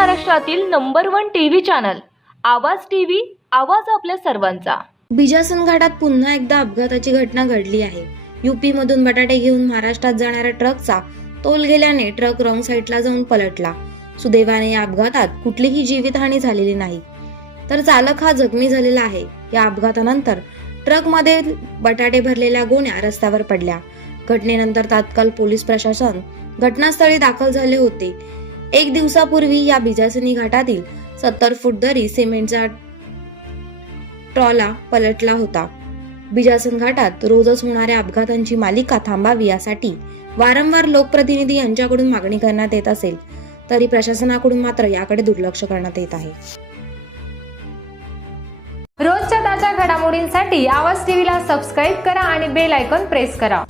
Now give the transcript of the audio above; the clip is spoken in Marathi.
महाराष्ट्रातील नंबर 1 टीव्ही चॅनल आवाज टीव्ही, आवाज आपल्या सर्वांचा। बिजासन घाटात पुन्हा एकदा अपघाताची घटना घडली आहे। यूपी मधून बटाटे घेऊन महाराष्ट्रात जाणाऱ्या ट्रकचा तोल गेल्याने ट्रक रॉंग साईडला जाऊन पलटला। सुदैवाने या अपघातात कुठलीही जीवितहानी झालेली नाही, तर चालक हा जखमी झालेला आहे। या अपघातानंतर ट्रकमध्ये बटाटे भरलेल्या गोण्या रस्त्यावर पडल्या। घटनेनंतर तात्काळ पोलीस प्रशासन घटनास्थळी दाखल झाले होते। एक दिवसापूर्वी या बिजासनी घाटातील 70 फूट दरी सिमेंटचा ट्रॉला पलटला होता। बिजासन घाटात रोजच होणाऱ्या अपघातांची मालिका थांबावी यासाठी वारंवार लोकप्रतिनिधी यांच्याकडून मागणी करण्यात येत असेल, तरी प्रशासनाकडून मात्र याकडे दुर्लक्ष करण्यात येत आहे। रोजच्या ताज्या घडामोडींसाठी आवाज टीव्हीला सबस्क्राईब करा आणि बेल आयकॉन प्रेस करा।